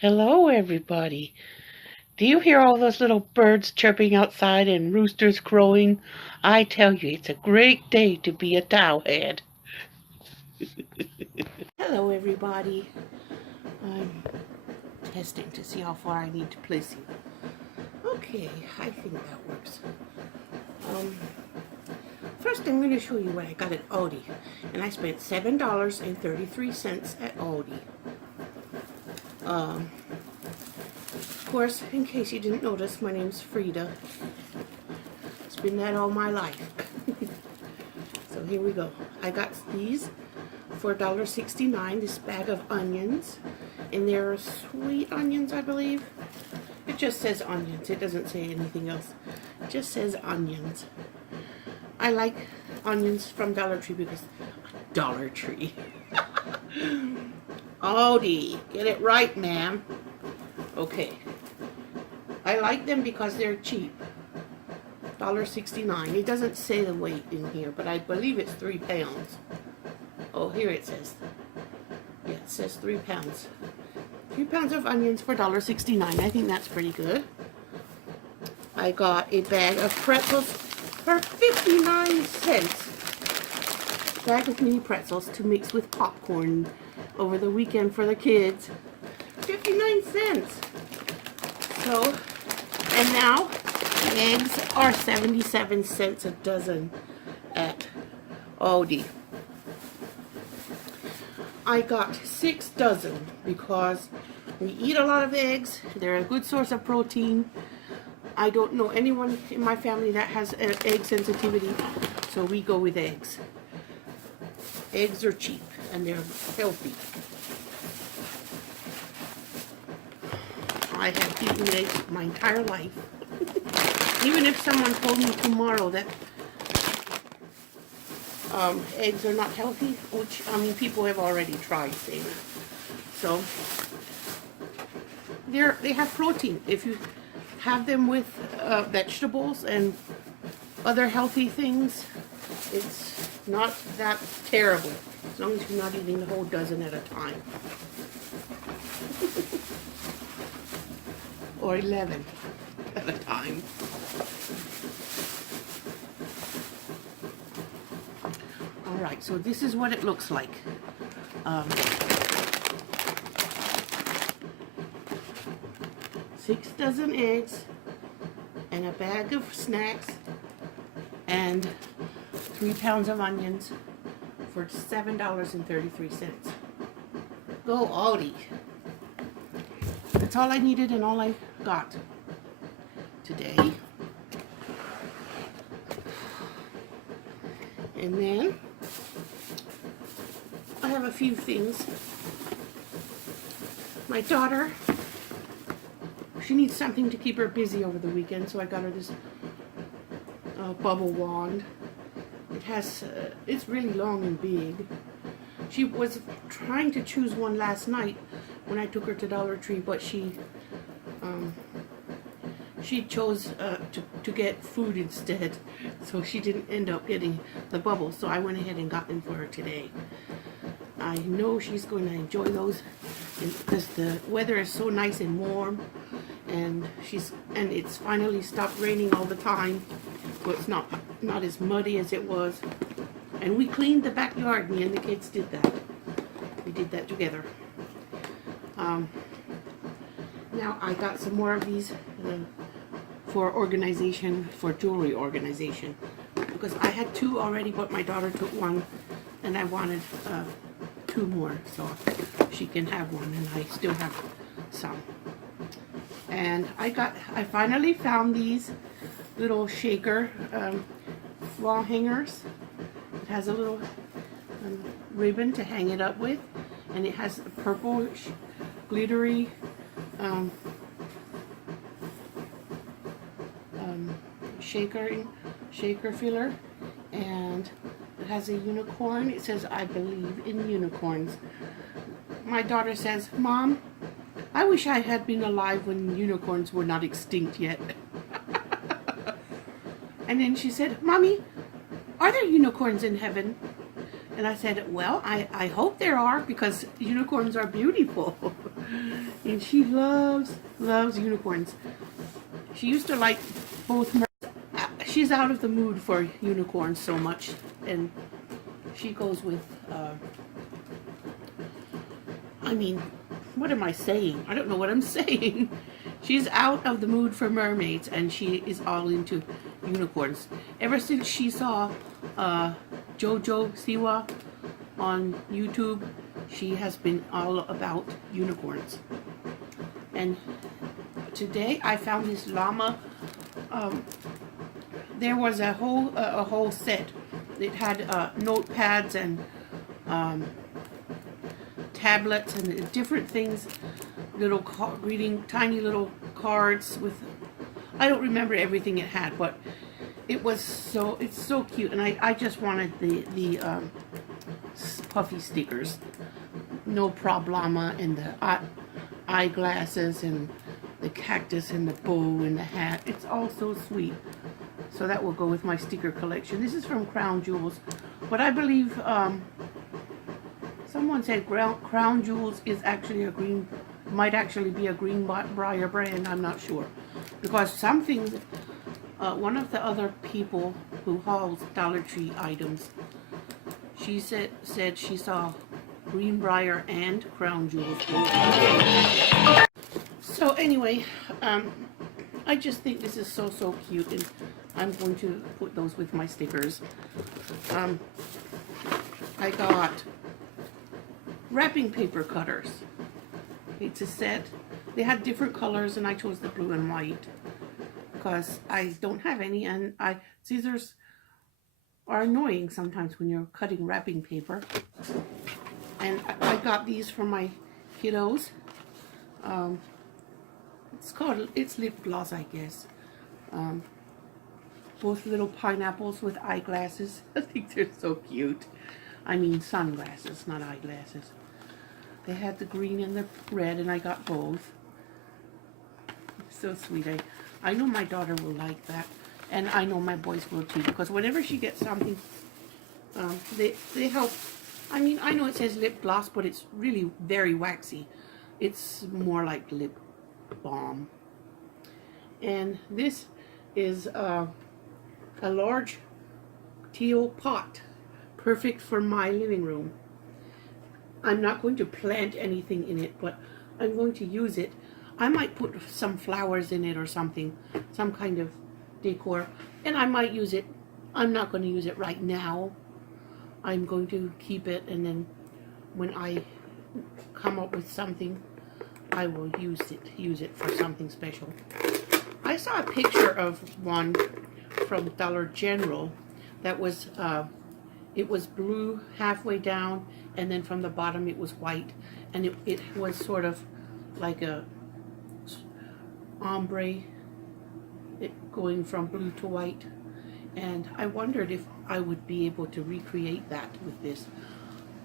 Hello, everybody. Do you hear all those little birds chirping outside and roosters crowing? I tell you, it's a great day to be a towelhead. Hello, everybody. I'm testing to see how far I need to place you. Okay, I think that works. First, I'm going to show you what I got at Aldi. And I spent $7.33 at Aldi. Of course, in case you didn't notice, my name's Frida. It's been that all my life. So here we go. I got these for $1.69, this bag of onions. And they're sweet onions, I believe. It just says onions. It doesn't say anything else. It just says onions. I like onions from Dollar Tree because Dollar Tree. Aldi, get it right, ma'am. Okay. I like them because they're cheap. $1.69. It doesn't say the weight in here, but I believe it's 3 pounds. Oh, here it says. Yeah, it says 3 pounds. 3 pounds of onions for $1.69. I think that's pretty good. I got a bag of pretzels for 59 cents. A bag of mini pretzels to mix with popcorn over the weekend for the kids. 59 cents. So, and now eggs are 77 cents a dozen at Aldi. I got 6 dozen because we eat a lot of eggs. They're a good source of protein. I don't know anyone in my family that has egg sensitivity, so we go with eggs. Eggs are cheap and they're healthy. I have eaten eggs my entire life. Even if someone told me tomorrow that eggs are not healthy, which, I mean, people have already tried saying it. So, they have protein. If you have them with vegetables and other healthy things, it's not that terrible, as long as you're not eating the whole dozen at a time. Or 11 at a time. Alright, so this is what it looks like. 6 dozen eggs and a bag of snacks and 3 pounds of onions for $7.33. Go Aldi. That's all I needed and all I got today. And then I have a few things. My daughter, she needs something to keep her busy over the weekend, so I got her this bubble wand. It has, it's really long and big. She was trying to choose one last night when I took her to Dollar Tree, but she chose to get food instead, so she didn't end up getting the bubbles, so I went ahead and got them for her today. I know she's going to enjoy those because the weather is so nice and warm, and it's finally stopped raining all the time, so it's not as muddy as it was. And we cleaned the backyard. Me and the kids did that. We did that together. Now I got some more of these for organization, for jewelry organization, because I had 2 already, but my daughter took 1, and I wanted 2 more, so she can have 1, and I still have some. And I finally found these little shaker wall hangers. It has a little ribbon to hang it up with, and it has a purple glittery shaker filler, and it has a unicorn. It says, "I believe in unicorns." My daughter says, "Mom, I wish I had been alive when unicorns were not extinct yet." And then she said, "Mommy, are there unicorns in heaven?" And I said, "Well, I hope there are, because unicorns are beautiful." And she loves unicorns. She used to like both. She's out of the mood for unicorns so much, and she goes with, I mean, what am I saying? I don't know what I'm saying. She's out of the mood for mermaids, and she is all into unicorns. Ever since she saw Jojo Siwa on YouTube, she has been all about unicorns. And today I found this llama. There was a whole set. It had notepads and tablets and different things, little reading, tiny little cards with. I don't remember everything it had, but it's so cute, and I just wanted the puffy stickers. No problema, and the eyeglasses and the cactus and the bow and the hat. It's all so sweet. So that will go with my sticker collection. This is from Crown Jewels, but I believe someone said Crown Jewels is actually might actually be a Greenbrier brand. I'm not sure, because something, one of the other people who hauls Dollar Tree items, she said she saw Greenbrier and Crown Jewels. So anyway, I just think this is so cute, and I'm going to put those with my stickers. I got wrapping paper cutters. It's a set. They had different colors, and I chose the blue and white because I don't have any, and scissors are annoying sometimes when you're cutting wrapping paper. And I got these for my kiddos. It's lip gloss, I guess. Both little pineapples with eyeglasses. I think they're so cute. I mean sunglasses, not eyeglasses. They had the green and the red, and I got both. So sweet. I know my daughter will like that, and I know my boys will too, because whenever she gets something, they help. I mean, I know it says lip gloss, but it's really very waxy. It's more like lip balm. And this is a large teal pot, perfect for my living room. I'm not going to plant anything in it, but I'm going to use it. I might put some flowers in it or something, some kind of decor, and I might use it. I'm not going to use it right now. I'm going to keep it, and then when I come up with something, I will use it for something special. I saw a picture of one from Dollar General that was it was blue halfway down, and then from the bottom it was white, and it was sort of like a ombre, going from blue to white. And I wondered if I would be able to recreate that with this.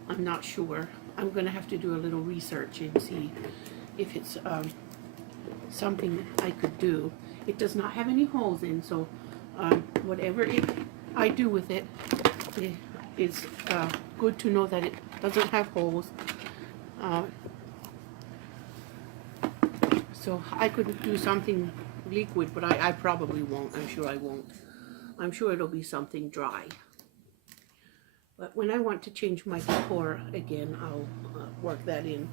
I'm not sure. I'm going to have to do a little research and see if it's something I could do. It does not have any holes in, so whatever I do with it, it's good to know that it doesn't have holes. So I could do something liquid, but I probably won't. I'm sure I won't. I'm sure it'll be something dry. But when I want to change my decor again, I'll work that in.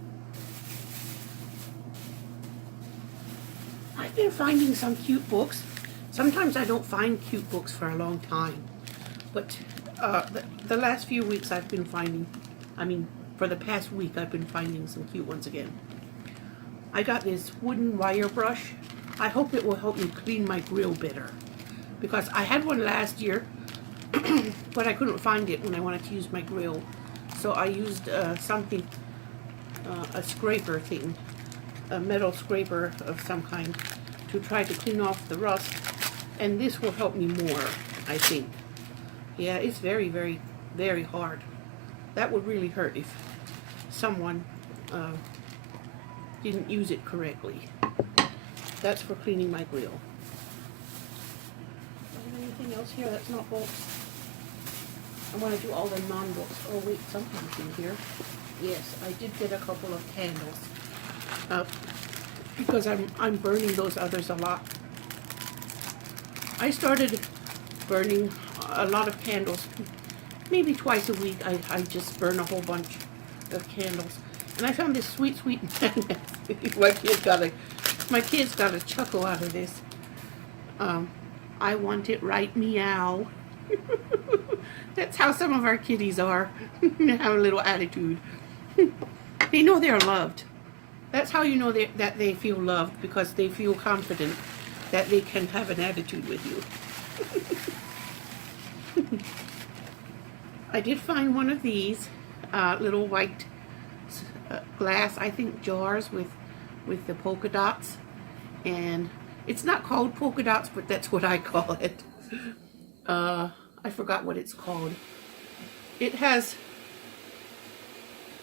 I've been finding some cute books. Sometimes I don't find cute books for a long time. But the last few weeks I've been finding, for the past week I've been finding some cute ones again. I got this wooden wire brush. I hope it will help me clean my grill better, because I had one last year but I couldn't find it when I wanted to use my grill. So I used a scraper thing, a metal scraper of some kind, to try to clean off the rust, and this will help me more, I think. Yeah, it's very, very, very hard. That would really hurt if someone didn't use it correctly. That's for cleaning my grill. Anything else here that's not books? I want to do all the non-books. Oh wait, something's in here. Yes, I did get a couple of candles. because I'm burning those others a lot. I started burning a lot of candles. Maybe twice a week I just burn a whole bunch of candles. And I found this sweet, sweet mayonnaise. My kids got a chuckle out of this. I want it right, meow. That's how some of our kitties are. They have a little attitude. They know they're loved. That's how you know that they feel loved, because they feel confident that they can have an attitude with you. I did find one of these little white glass, I think, jars with the polka dots, and it's not called polka dots, but that's what I call it. I forgot what it's called. It has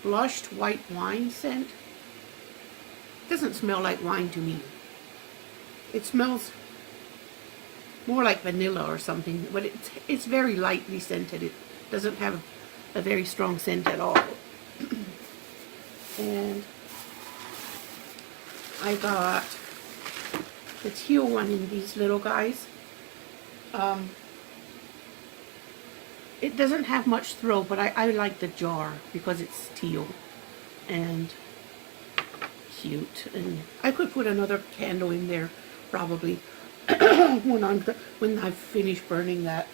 blushed white wine scent. It doesn't smell like wine to me. It smells more like vanilla or something, but it's very lightly scented. It doesn't have a very strong scent at all. And I got the teal one in these little guys. It doesn't have much throw, but I like the jar because it's teal and cute. And I could put another candle in there probably when I've finished burning that.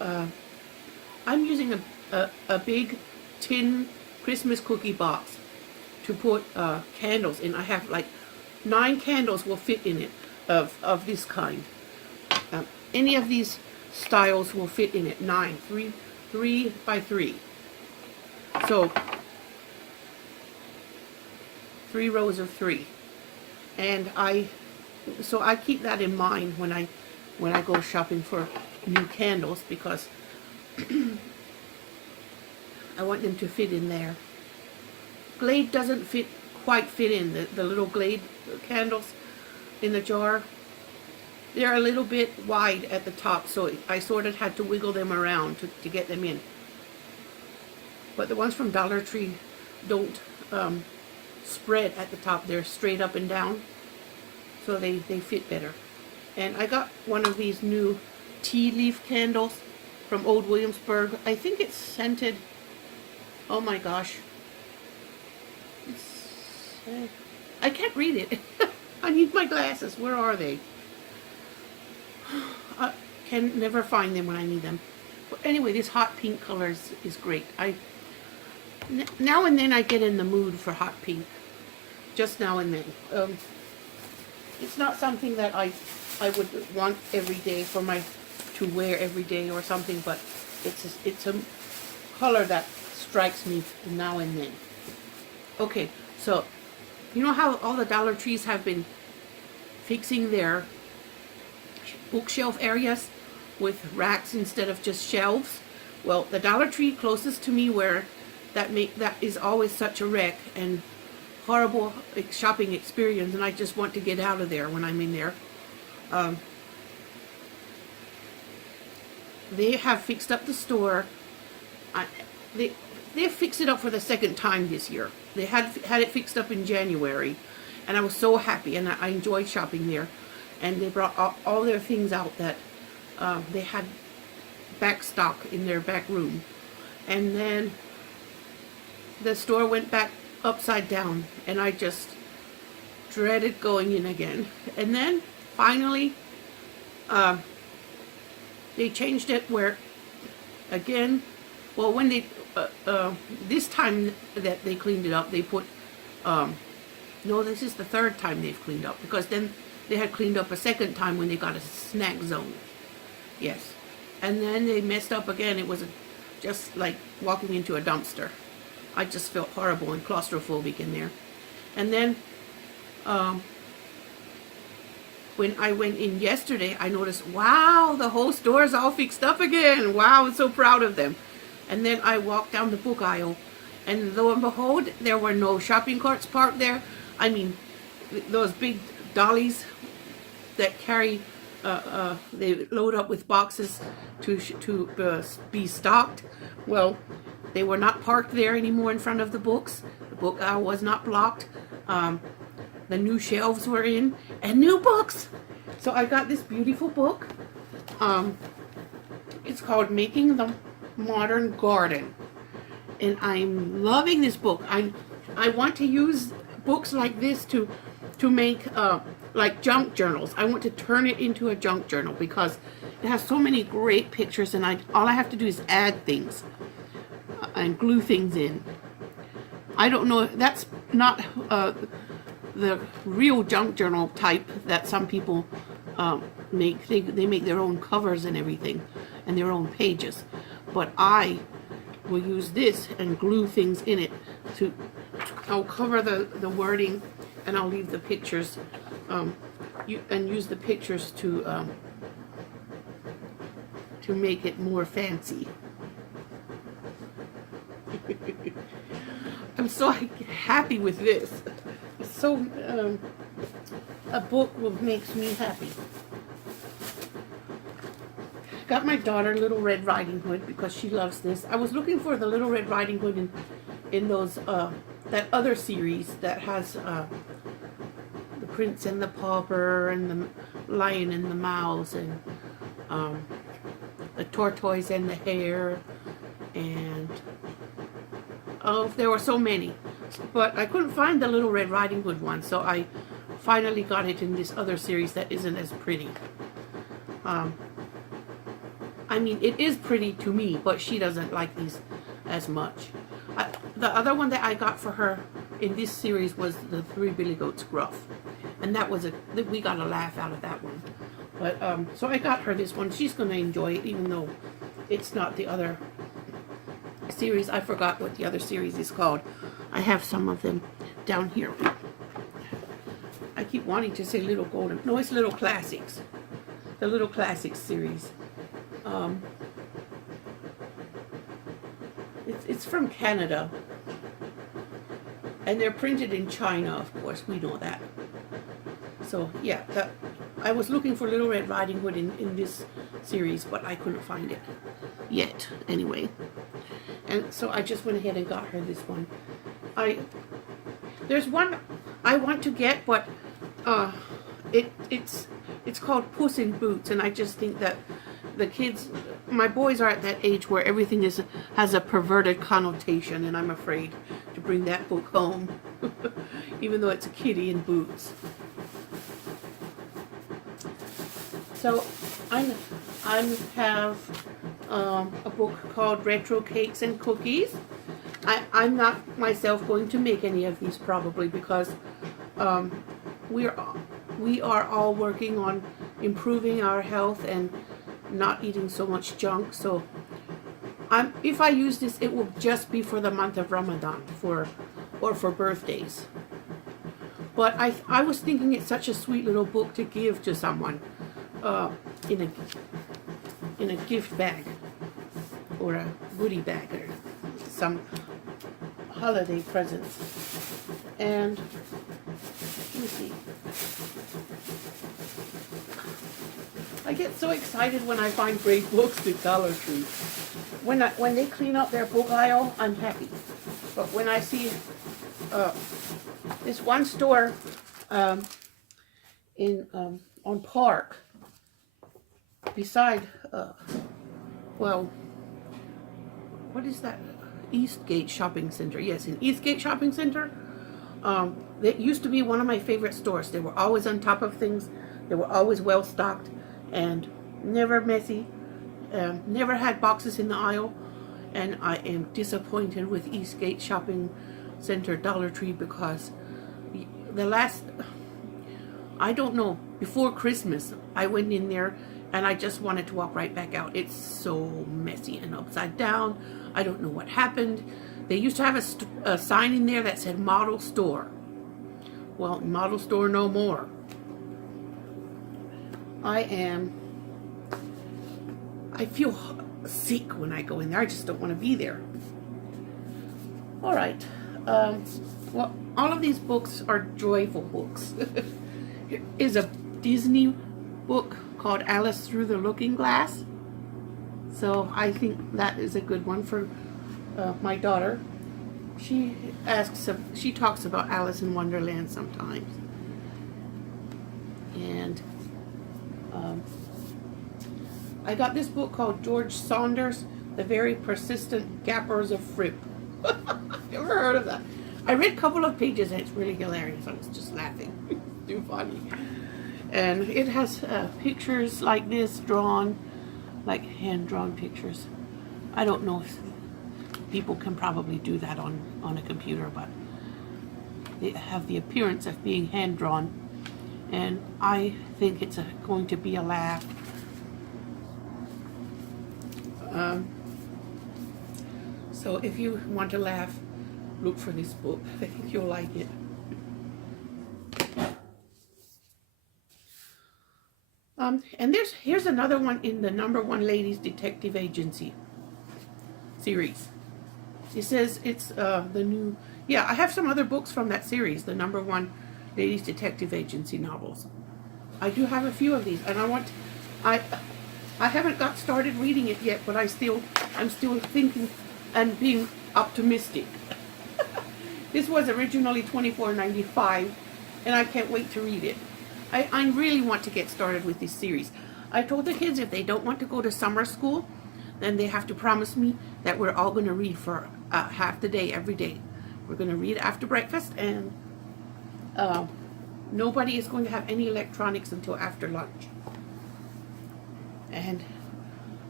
I'm using a big tin Christmas cookie box to put candles in. I have like 9 candles will fit in it of this kind. Any of these styles will fit in it. 9, 3 by 3. So 3 rows of 3. And I keep that in mind when I go shopping for new candles, because I want them to fit in there. Glade doesn't quite fit in, the little Glade candles in the jar. They're a little bit wide at the top, so I sort of had to wiggle them around to get them in. But the ones from Dollar Tree don't spread at the top. They're straight up and down, so they fit better. And I got one of these new tea leaf candles from Old Williamsburg. I think it's scented. Oh my gosh. I can't read it. I need my glasses. Where are they? I can never find them when I need them. But anyway, this hot pink color is great. Now and then I get in the mood for hot pink. Just now and then. It's not something that I would want every day to wear every day or something, but it's a color that strikes me now and then. Okay, so you know how all the Dollar Trees have been fixing their bookshelf areas with racks instead of just shelves? Well, the Dollar Tree closest to me, where that is always such a wreck and horrible shopping experience, and I just want to get out of there when I'm in there. They have fixed up the store. They fixed it up for the second time this year. They had it fixed up in January, and I was so happy, and I enjoyed shopping there. And they brought all their things out that they had back stock in their back room. And then the store went back upside down, and I just dreaded going in again. And then finally they changed it where, again, well, when they this time that they cleaned it up, they put no, this is the third time they've cleaned up, because then they had cleaned up a second time when they got a snack zone. Yes. And then they messed up again. It was just like walking into a dumpster. I just felt horrible and claustrophobic in there. And then when I went in yesterday, I noticed, wow, the whole store is all fixed up again. Wow, I'm so proud of them. And then I walked down the book aisle, and lo and behold, there were no shopping carts parked there. I mean, those big dollies that carry, they load up with boxes to be stocked. Well, they were not parked there anymore in front of the books. book aisle was not blocked. The new shelves were in, and new books. So I got this beautiful book. It's called Making the Modern Garden, and I'm loving this book. I want to use books like this to make like junk journals. I want to turn it into a junk journal because it has so many great pictures, and all I have to do is add things and glue things in. I don't know, that's not the real junk journal type that some people make. They make their own covers and everything and their own pages, but I will use this and glue things in it. I'll cover the wording, and I'll leave the pictures and use the pictures to make it more fancy. I'm so happy with this. It's so a book makes me happy. Got my daughter Little Red Riding Hood because she loves this. I was looking for the Little Red Riding Hood in those that other series that has the Prince and the Pauper and the Lion and the Mouse and the Tortoise and the Hare, and oh, there were so many, but I couldn't find the Little Red Riding Hood one, so I finally got it in this other series that isn't as pretty. I mean, it is pretty to me, but she doesn't like these as much. The other one that I got for her in this series was the Three Billy Goats Gruff, and that was we got a laugh out of that one. But so I got her this one. She's going to enjoy it, even though it's not the other series. I forgot what the other series is called. I have some of them down here. I keep wanting to say Little Golden. No, it's Little Classics. The Little Classics series. It's from Canada, and they're printed in China, of course. We know that. So yeah, I was looking for Little Red Riding Hood in this series, but I couldn't find it yet. Anyway, and so I just went ahead and got her this one. There's one I want to get, but it's called Puss in Boots, and I just think that the kids, my boys, are at that age where everything has a perverted connotation, and I'm afraid to bring that book home, even though it's a kitty in boots. So I have a book called Retro Cakes and Cookies. I'm not myself going to make any of these probably because we are all working on improving our health and not eating so much junk. So if I use this, it will just be for the month of Ramadan or for birthdays. But I was thinking it's such a sweet little book to give to someone in a gift bag or a goodie bag or some holiday presents. And let me see. I get so excited when I find great books at Dollar Tree. When they clean up their book aisle, I'm happy. But when I see this one store on Park beside well, what is that? Eastgate Shopping Center. Yes, in Eastgate Shopping Center. It used to be one of my favorite stores. They were always on top of things. They were always well stocked and never messy. Never had boxes in the aisle. And I am disappointed with Eastgate Shopping Center Dollar Tree because the last, I don't know, before Christmas, I went in there and I just wanted to walk right back out. It's so messy and upside down. I don't know what happened. They used to have a sign in there that said model store. Well, model store no more. I feel sick when I go in there. I just don't want to be there. All right. Well, all of these books are joyful books. Here is a Disney book called Alice Through the Looking Glass. So I think that is a good one for my daughter. she talks about Alice in Wonderland sometimes. And I got this book called George Saunders, The Very Persistent Gappers of Fripp. Never heard of that. I read a couple of pages and it's really hilarious. I was just laughing. Too funny. And it has pictures like this drawn, like hand-drawn pictures. I don't know if people can probably do that on a computer, but they have the appearance of being hand-drawn. And I think it's going to be a laugh. So if you want to laugh, look for this book. I think you'll like it. And here's another one in the #1 Ladies Detective Agency series. It says it's the new. Yeah, I have some other books from that series, the #1 Ladies Detective Agency novels. I do have a few of these, and I haven't got started reading it yet, but I'm still thinking and being optimistic. This was originally $24.95, and I can't wait to read it. I really want to get started with this series. I told the kids if they don't want to go to summer school, then they have to promise me that we're all going to read for half the day every day. We're going to read after breakfast, and nobody is going to have any electronics until after lunch. And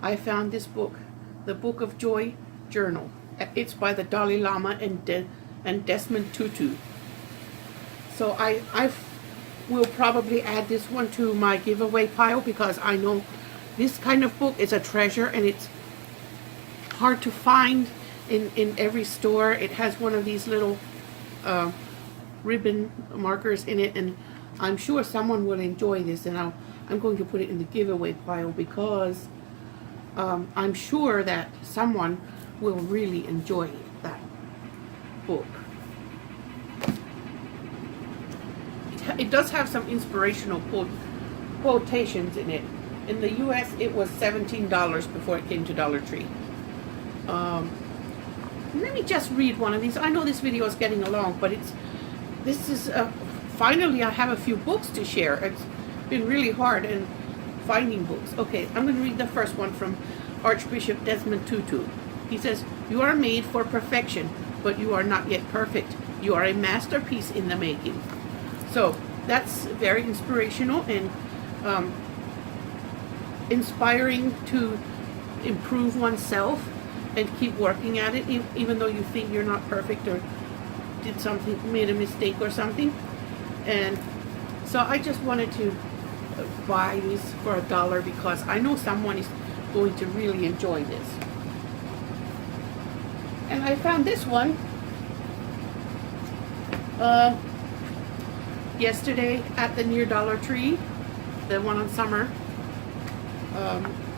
I found this book, The Book of Joy Journal. It's by the Dalai Lama and Desmond Tutu. So I will probably add this one to my giveaway pile, because I know this kind of book is a treasure, and it's hard to find in every store. It has one of these little ribbon markers in it, and I'm sure someone will enjoy this, and I'm going to put it in the giveaway pile, because I'm sure that someone will really enjoy that book. It does have some inspirational quotations in it. In the US, it was $17 before it came to Dollar Tree. Let me just read one of these. I know this video is getting along, but finally I have a few books to share. It's been really hard in finding books. Okay, I'm going to read the first one from Archbishop Desmond Tutu. He says, "You are made for perfection, but you are not yet perfect. You are a masterpiece in the making." So that's very inspirational and inspiring to improve oneself and keep working at it, even though you think you're not perfect or made a mistake or something. And so I just wanted to buy this for $1 because I know someone is going to really enjoy this. And I found this one yesterday at the near Dollar Tree, the one on summer.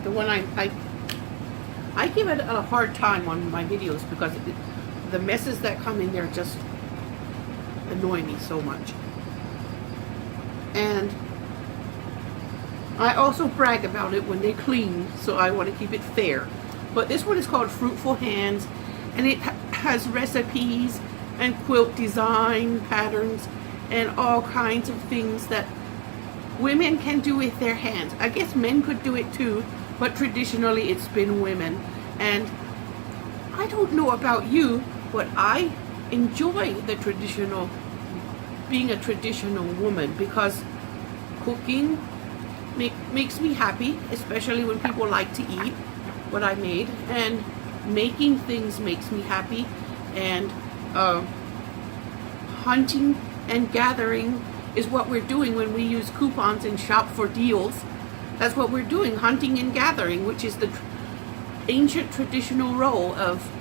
The one I give it a hard time on my videos because the messes that come in there just annoy me so much. And I also brag about it when they clean, so I want to keep it fair. But this one is called Fruitful Hands, and it has recipes and quilt design patterns and all kinds of things that women can do with their hands. I guess men could do it too, but traditionally it's been women. And I don't know about you, but I enjoy the traditional, being a traditional woman, because cooking makes me happy, especially when people like to eat what I made, and making things makes me happy, and hunting and gathering is what we're doing when we use coupons and shop for deals. That's what we're doing, hunting and gathering, which is the ancient traditional role of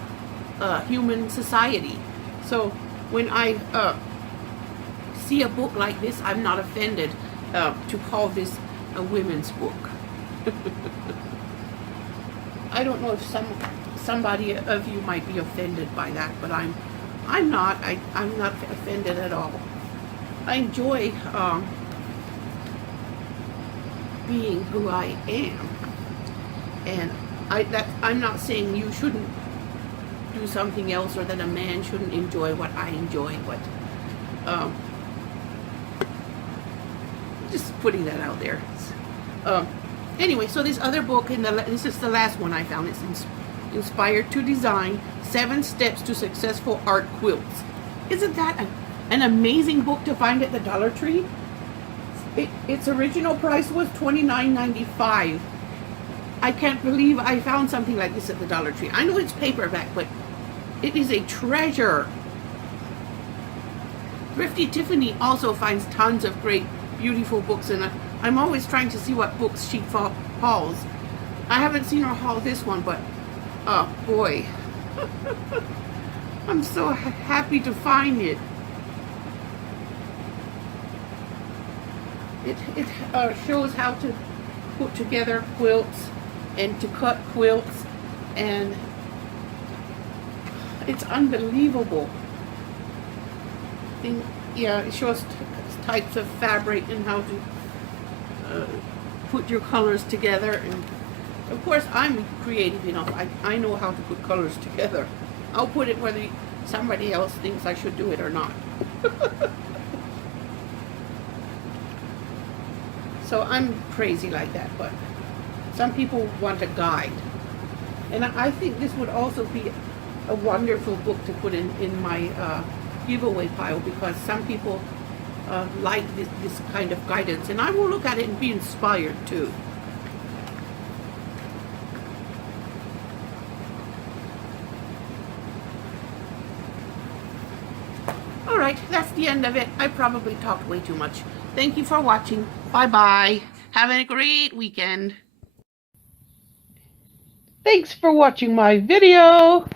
human society. So when I see a book like this, I'm not offended to call this a women's book. I don't know if somebody of you might be offended by that, but I'm not. I'm not offended at all. I enjoy being who I am, and I'm not saying you shouldn't do something else, or that a man shouldn't enjoy what I enjoy, but just putting that out there. Anyway, so this other book, this is the last one I found. It's Inspired to Design 7 Steps to Successful Art Quilts. Isn't that an amazing book to find at the Dollar Tree? Its original price was $29.95. I can't believe I found something like this at the Dollar Tree. I know it's paperback, but it is a treasure. Thrifty Tiffany also finds tons of great, beautiful books, and I'm always trying to see what books she hauls. I haven't seen her haul this one, but oh boy. I'm so happy to find it. It shows how to put together quilts and to cut quilts, and it's unbelievable. Yeah, it shows types of fabric and how to put your colors together. And of course, I'm creative enough. I know how to put colors together. I'll put it whether somebody else thinks I should do it or not. So I'm crazy like that, but some people want a guide. And I think this would also be a wonderful book to put in my giveaway pile, because some people like this kind of guidance, and I will look at it and be inspired too. Alright, that's the end of it. I probably talked way too much. Thank you for watching. Bye-bye. Have a great weekend. Thanks for watching my video.